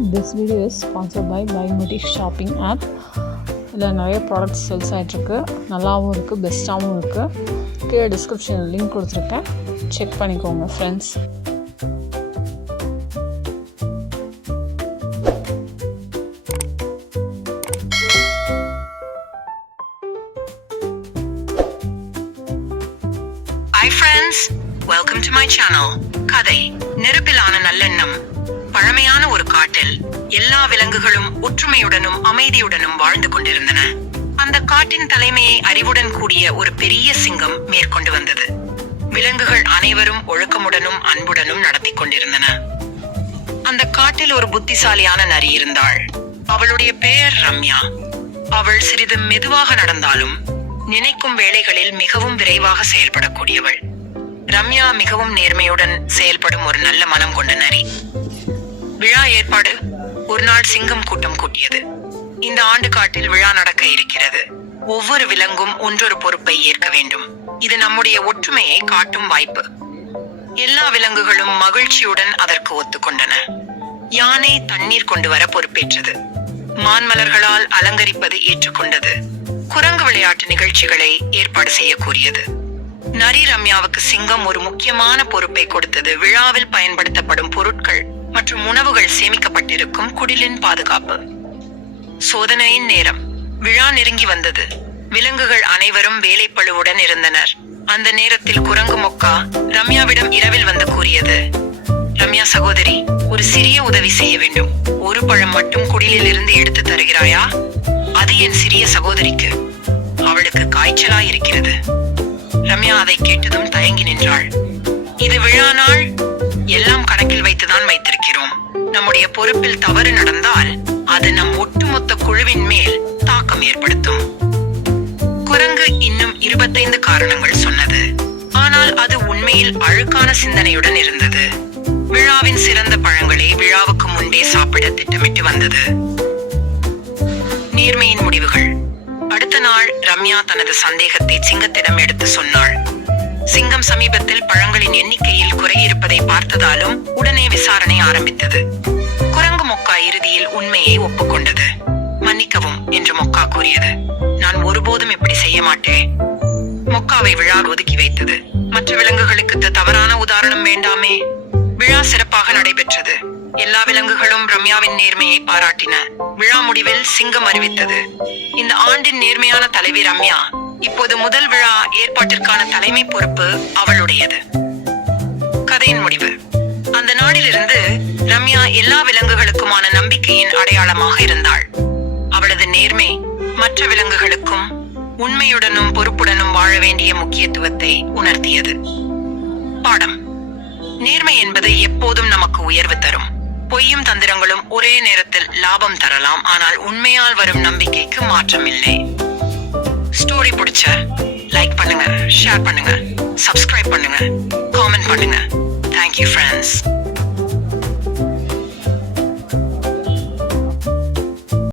This video is sponsored by Buymotif shopping app. இதில் நிறைய products sales ஆகிட்ருக்கு, நல்லாவும் இருக்குது, பெஸ்ட்டாகவும் இருக்குது. கீழே டிஸ்கிரிப்ஷனில் லிங்க் கொடுத்துருக்கேன், செக் பண்ணிக்கோங்க friends. Hi friends, welcome to my channel. கதை நெருப்பிலான நல்லெண்ணம். பழமையான ஒரு காட்டில் எல்லா விலங்குகளும் ஒற்றுமையுடனும் அமைதியுடனும் வாழ்ந்து கொண்டிருந்தன. அந்த காட்டின் தலைமையை அறிவுடன் கூடிய ஒரு பெரிய சிங்கம் மேற்கொண்டு வந்தது. விலங்குகள் அனைவரும் ஒழுக்கமுடனும் அன்புடனும் நடத்தி கொண்டிருந்தன. அந்த காட்டில் ஒரு புத்திசாலியான நரி இருந்தாள். அவளுடைய பெயர் ரம்யா. அவள் சிறிது மெதுவாக நடந்தாலும் நினைக்கும் வேளைகளில் மிகவும் விரைவாக செயல்படக்கூடியவள். ரம்யா மிகவும் நேர்மையுடன் செயல்படும் ஒரு நல்ல மனம் கொண்ட நரி. விழா ஏற்பாடு. ஒரு நாள் சிங்கம் கூட்டம் கூட்டியது. இந்த ஆண்டு காட்டில் விழா நடக்க இருக்கிறது. ஒவ்வொரு விலங்கும் ஒன்றொரு பொறுப்பை ஏற்க வேண்டும். இது நம்முடைய ஒற்றுமையை காட்டும் வாய்ப்பு. எல்லா விலங்குகளும் மகிழ்ச்சியுடன் அதற்கு ஒத்துக்கொண்டன. யானை தண்ணீர் கொண்டு வர பொறுப்பேற்றது. மான்மலர்களால் அலங்கரிப்பது ஏற்றுக்கொண்டது. குரங்கு விளையாட்டு நிகழ்ச்சிகளை ஏற்பாடு செய்ய கூறியது. நரி ரம்யாவுக்கு சிங்கம் ஒரு முக்கியமான பொறுப்பை கொடுத்தது. விழாவில் பயன்படுத்தப்படும் பொருட்கள் மற்றும் உணவுகள் சேமிக்கப்பட்டிருக்கும் குடிலின் பாதுகாப்பு. சோதனையின் நேரம். விழா நெருங்கி வந்தது. விலங்குகள் அனைவரும் வேலைப்பளுவுடன் இருந்தனர். அந்த நேரத்தில் குரங்கு மொக்கா ரம்யாவிடம் இரவில் வந்து கூறியது, ரம்யா சகோதரி, ஒரு சிறிய உதவி செய்ய வேண்டும். ஒரு பழம் மட்டும் குடிலில் இருந்து எடுத்து தருகிறாயா? அது என் சிறிய சகோதரிக்கு. அவளுக்கு காய்ச்சலா இருக்கிறது. ரம்யா அதை கேட்டதும் தயங்கி நின்றாள். இது விழா நாள், எல்லாம் கணக்கில் வைத்துதான் வைத்திருக்கிறோம். நம்முடைய பொறுப்பில் தவறு நடந்தால் அது நம் ஒட்டுமொத்த குழுவின் மேல் தாக்கம் ஏற்படுத்தும். குரங்கு இன்னும் 25 காரணங்கள் சொன்னது. ஆனால் அது உண்மையில் அழுக்கான சிந்தனையுடன் இருந்தது. விழாவின் சிறந்த பழங்களை விழாவுக்கு முன்பே சாப்பிட திட்டமிட்டு வந்தது. நேர்மையின் முடிவுகள். அடுத்த நாள் ரம்யா தனது சந்தேகத்தை சிங்கத்திடம் எடுத்து சொன்னாள். சிங்கம் சமீபத்தில் பழங்களின் எண்ணிக்கையில் குறையிருப்பதை பார்த்ததாலும் உடனே விசாரணை ஆரம்பித்தது. குரங்கு மொக்கா இறுதியில் உண்மையை ஒப்புக்கொண்டது. மன்னிக்கவும் என்று மொக்கா கூறியது. நான் ஒருபோதும் இப்படி செய்ய மாட்டேன். மொக்காவை விழா ஒதுக்கி வைத்தது. மற்ற விலங்குகளுக்கு தவறான உதாரணம் வேண்டாமே. விழா சிறப்பாக நடைபெற்றது. எல்லா விலங்குகளும் ரம்யாவின் நேர்மையை பாராட்டின. விழா முடிவில் சிங்கம் அறிவித்தது, இந்த ஆண்டின் நேர்மையான தலைவி ரம்யா. இப்போது முதல் விழா ஏற்பாட்டிற்கான தலைமை பொறுப்பு அவளுடையது. கதையின் முடிவு. அந்த நாளிலிருந்து ரம்யா எல்லா விலங்குகளுக்குமான நம்பிக்கையின் அடையாளமாக இருந்தாள். அவளது நேர்மை மற்ற விலங்குகளுக்கும் உண்மையுடனும் பொறுப்புடனும் வாழ வேண்டிய முக்கியத்துவத்தை உணர்த்தியது. பாடம். நேர்மை என்பது எப்போதும் நமக்கு உயர்வு தரும். பொய்யும் தந்திரங்களும் ஒரே நேரத்தில் லாபம் தரலாம், ஆனால் உண்மையால் வரும் நம்பிக்கைக்கு மாற்றம் இல்லை. ஸ்டோரி பிடிச்ச லைக் பண்ணுங்க, ஷேர் பண்ணுங்க.